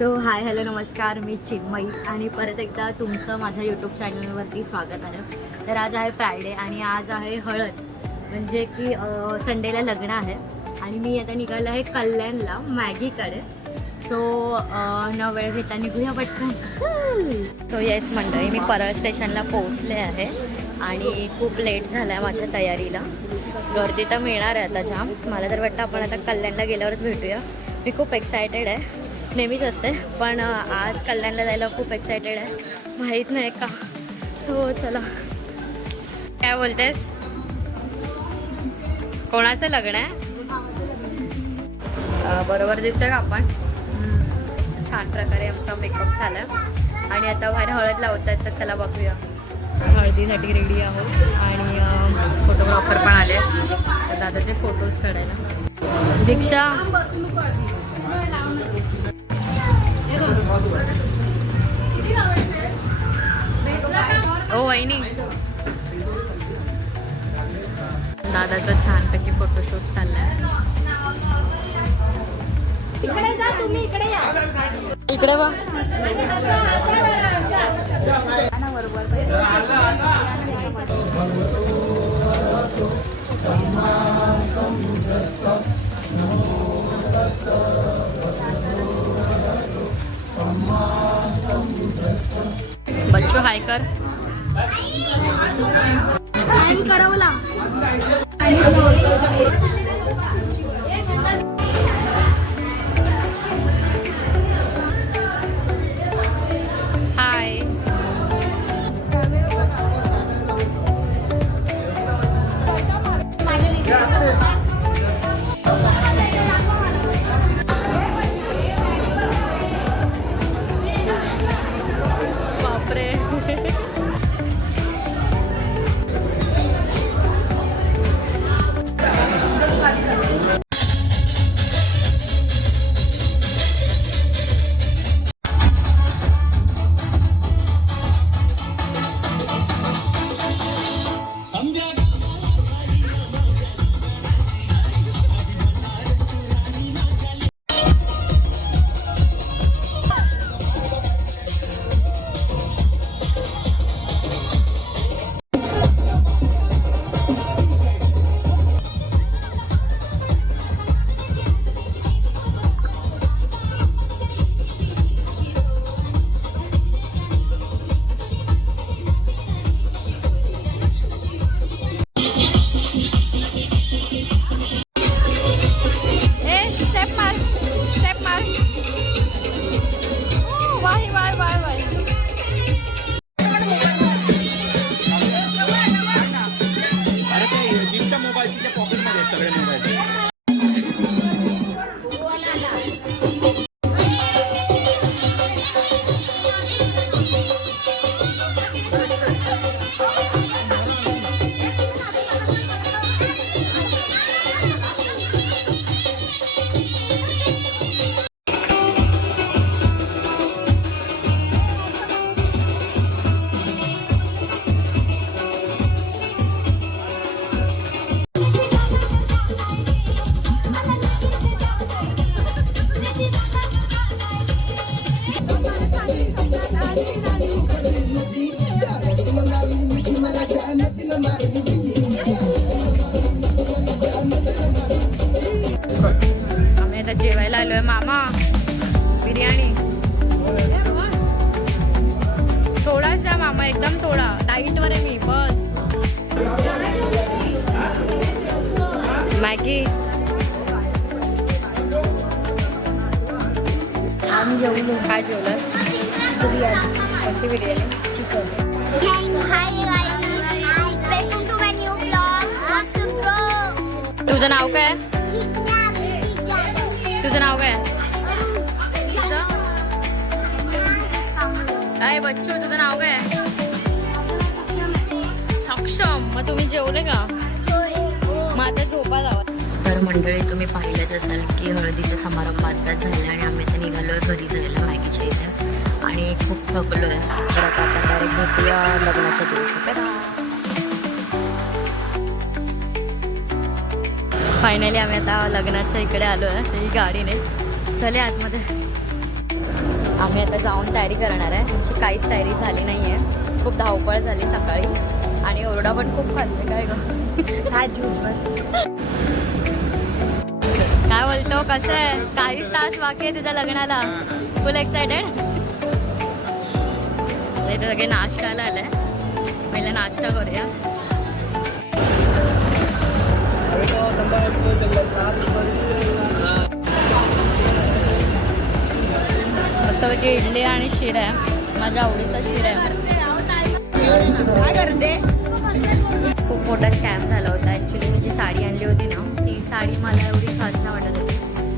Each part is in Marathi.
सो हाय हॅलो नमस्कार. मी चिन्मयी आणि परत एकदा तुमचं माझ्या यूट्यूब चॅनलवरती स्वागत आहे. तर आज आहे फ्रायडे आणि आज आहे हळद. म्हणजे की संडेला लग्न आहे आणि मी आता निघालं आहे कल्याणला मॅगीकडे. सो न वेळ घेता निघूया पटकन. सो येस मंडळी मी परळ स्टेशनला पोहोचले आहे आणि खूप लेट झाला आहे माझ्या तयारीला. गर्दी तर मिळणार आहे आता जाम. मला तर वाटतं आपण आता कल्याणला गेल्यावरच भेटूया. मी खूप एक्सायटेड आहे. नेहमीच असते पण आज कल्याणला जायला खूप एक्सायटेड आहे. माहीत नाही का? सो चला. काय बोलतेस? कोणाचं लग्न आहे? बरोबर दिसतोय का आपण? छान प्रकारे आमचा मेकअप झाला. आणि आता बाहेर हळद लावतात तर चला बघूया. हळदीसाठी रेडी आहोत. आणि फोटोग्राफर पण आले. तर दादाचे फोटोज काढायला. दीक्षा. ओ वहिनी. दादाचा छानपैकी फोटोशूट चाललाय. इकडे जा तुम्ही इकडे या. इकडे बा बच्चू हाय कर. करावं एकदम थोडा डाईट वर आहे मी बस. मॅगी. आम्ही जेवलो. काय जेवलं? बिर्याणी. कोणती बिर्याणी? चिकन? तुझं नाव काय. तुझं नाव काय. अय बच्चू तुझं नाव काय सम मग तुम्ही जेवले का? मग आता झोपा जावा तर मंडळी तुम्ही पाहिलंच असाल की हळदीचे समारंभ आताच झाले आणि आम्ही तर निघालो आहे घरी जायला मॅगीच्या इथे. आणि खूप थकलो आहे तर आता आपण डायरेक्ट भेटूया लग्नाच्या दिवशी फायनली आम्ही आता लग्नाच्या इकडे आलो आहे ही गाडीने. चले आतमध्ये. आम्ही आता जाऊन तयारी करणार आहे. आमची काहीच तयारी झाली नाही आहे खूप धावपळ झाली सकाळी. ओरडा पण खूप खाल्ले काय हा काय बोलतो कसं आहे? काहीच तास बाकी आहे तुझ्या लग्नाला. फुल एक्सायटेड इथे सगळे नाश्त्याला आलंय. पहिला नाश्ता करूया. मस्तपैकी इडली आणि शिरा आहे. माझ्या आवडीचा शिरा आहे. खूप मोठा स्कॅम झाला होता. ॲक्च्युली मी जी साडी आणली होती ना ती साडी मला एवढी खास नाही वाटत होती.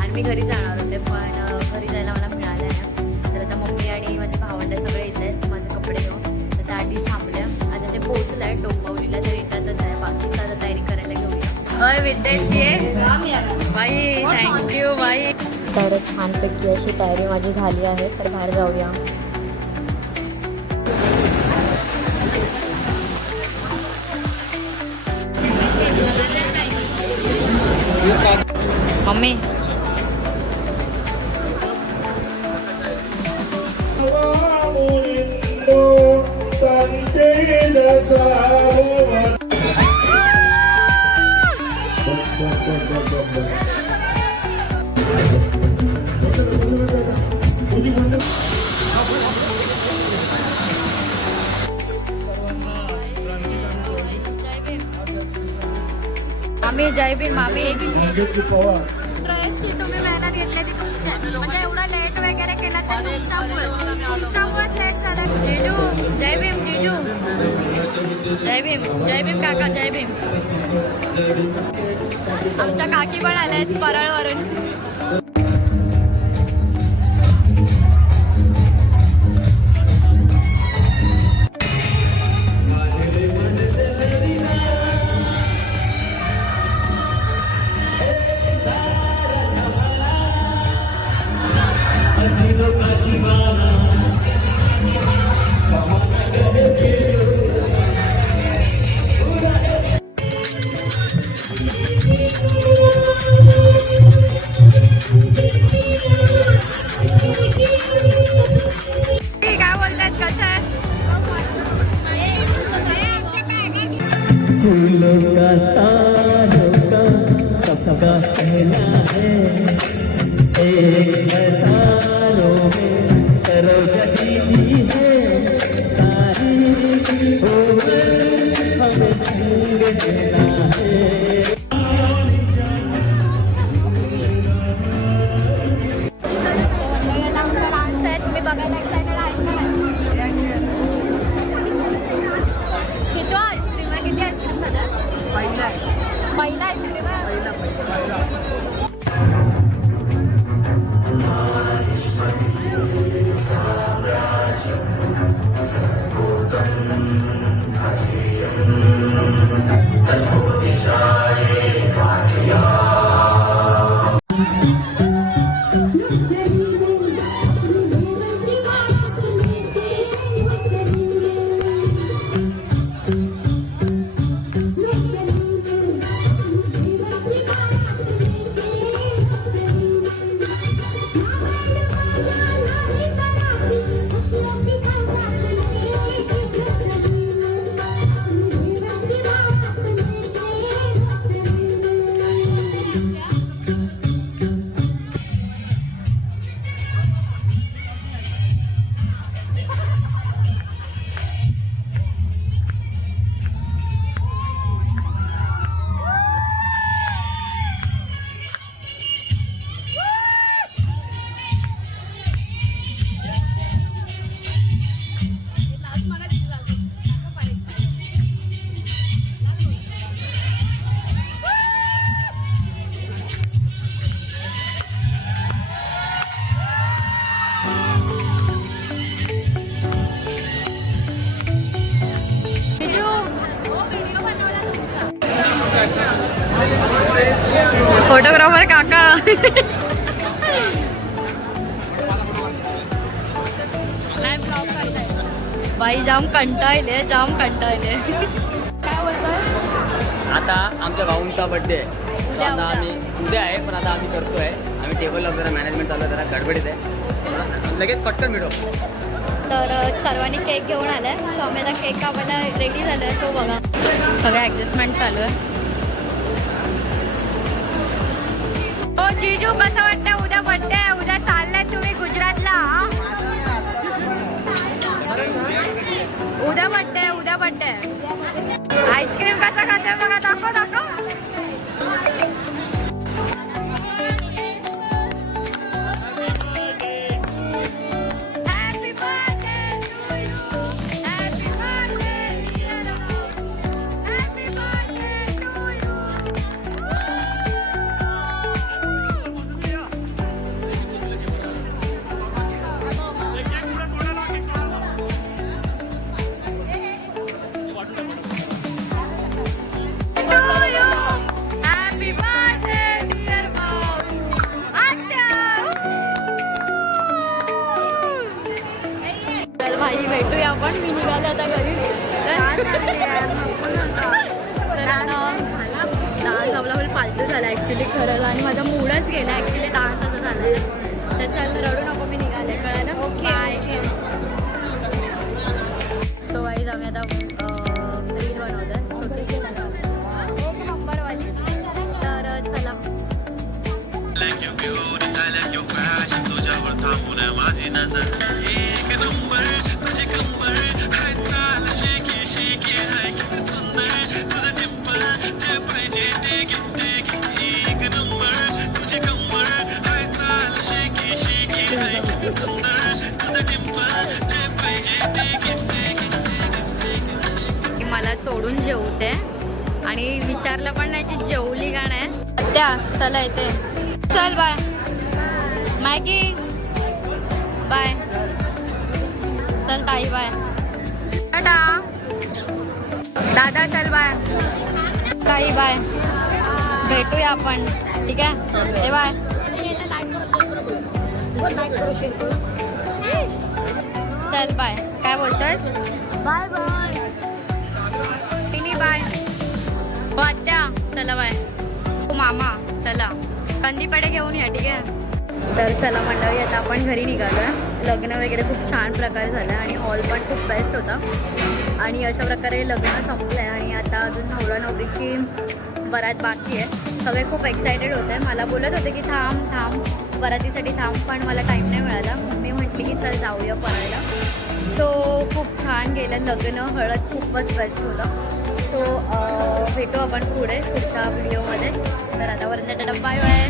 आणि मी घरी जाणार होते पण घरी जायला मला मिळालं नाही. तर आता मम्मी आणि माझे भावंड सगळे येत आहेत माझे कपडे घेऊन. तर त्या आधीच थांबल्या. आता ते पोचलं आहे डोंबावलीला तर येतातच आहे. बाकी आता तयारी करायला घेऊया. अय विद्यार्थी आहे. बाई थँक्यू बाई. तर छानपैकी अशी तयारी माझी झाली आहे तर बाहेर जाऊया. मम्मी मामी जय भीम जी तुम्ही मेहनत घेतली ती तुमची म्हणजे एवढं लेट वगैरे केलं तर तुमच्यामुळे. तुमच्यामुळेच लेट झालं. जिजू जय भीम जीजू. जय भीम जय भीम काका जय भीम. आमच्या काकी पण आल्या आहेत परळवरून. फूलों का तारों का सबका पहला है। एक हजारों पहिला आईस्क्रीम बाई जाम कंटाळले जाम कंटाळले काय बोलतोय आता आमच्या भाऊंचा बर्थडे आहे. आता. आम्ही उद्या आहे पण आता आम्ही करतोय. आम्ही टेबलला जरा मॅनेजमेंट चालू आहे जरा गडबडीत आहे. लगेच पटकन मिळो तर सर्वांनी केक घेऊन आलाय. सो आम्ही आता केक कापायला रेडी झालोय तो बघा. सगळं ॲडजस्टमेंट चालू आहे. जीजू कसं वाटतंय? उद्या बड्डे आहे. उद्या चाललाय तुम्ही गुजरातला उद्या बड्डे उद्या बड्डे आईस्क्रीम कसा खाते? बघा दाखव दाखव. भेटूया आपण. मी निघाले आता घरी. तर डान्स आपला फालतू झाला ॲक्च्युली खरं. आणि माझा मूडच गेला. ॲक्च्युली डान्स असं झाला तर चल रडू नको. मला सोडून जेवते आणि विचारलं पण नाही की जेवली का नाही. त्या चला येते चल बाय मॅगी बाय चल ताई बाय टाटा. दादा चल बाय ताई बाय भेटूया आपण. ठीक आहे? ते बाय चल बाय काय बोलतोयस? बाय बाय तिनी बाय हो आत्या. चला बाय हो मामा. चला. कंदीपेढे घेऊन या ठीक आहे? तर चला मंडळी आता आपण घरी निघालोय. लग्न वगैरे खूप छान प्रकारे झालं आणि हॉल पण खूप बेस्ट होता. आणि अशा प्रकारे लग्न संपलं आहे आणि आता अजून नवरा नवरीची बरात बाकी आहे. सगळे खूप एक्सायटेड होते. मला बोलत होते की थांब थांब. बरातीसाठी थांब पण मला टाईम नाही मिळाला. मी म्हटली की चल जाऊया परायला सो खूप छान गेलं लग्न हळद खूपच बेस्ट होतं. सो भेटू आपण पुढे पुढच्या व्हिडिओमध्ये तर आतापर्यंत डब्बा बाय